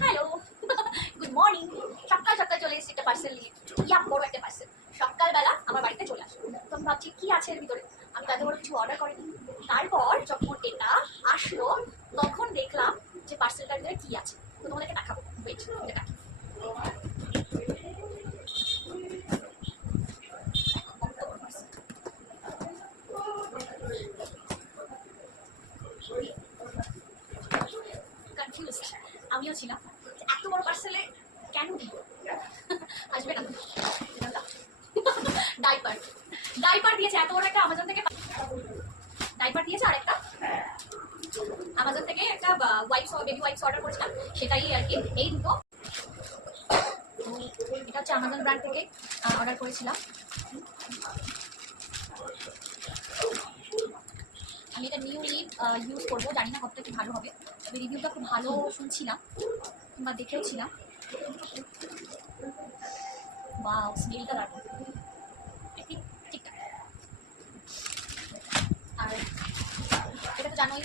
Hello, good morning. সকাল সকাল চলে এসেছি একটা পার্সেল নিয়ে, ইয়া বড় একটা পার্সেল। সকালবেলা আমার বাড়িতে চলে আসলো, তো আমি ভাবছি কি আছে এর ভিতরে। আমি তাতে বড় কিছু অর্ডার করিনি। তারপর যখন এটা আসলো তখন দেখলাম যে পার্সেলটার ভিতরে কি আছে, তো তোমাদেরকে দেখাবো। ওয়েট, এটা কনফিউজ আমিও ছিলাম, এত বড় পার্সেলে কেন দিল, আসবে না। ডাইপার ডাইপার দিয়েছে এত বড় একটা আমাজন থেকে। ডাইপার দিয়েছে আর একটা আমাজন থেকে একটা ওয়াইপস বেবি ওয়াইপস অর্ডার করেছিলাম, সেটাই আর কি। এই দুটো, এটা হচ্ছে আমাজন ব্র্যান্ড থেকে অর্ডার করেছিলাম। আমি এটা নিউলি ইউজ করবো, জানি না কতটা কি ভালো হবে, তবে রিভিউটা খুব ভালো শুনছিলাম কিংবা দেখেওছিলাম। ওয়াও, স্মেলটা দারুণ, ঠিকঠাক। আর এটা তো জানোই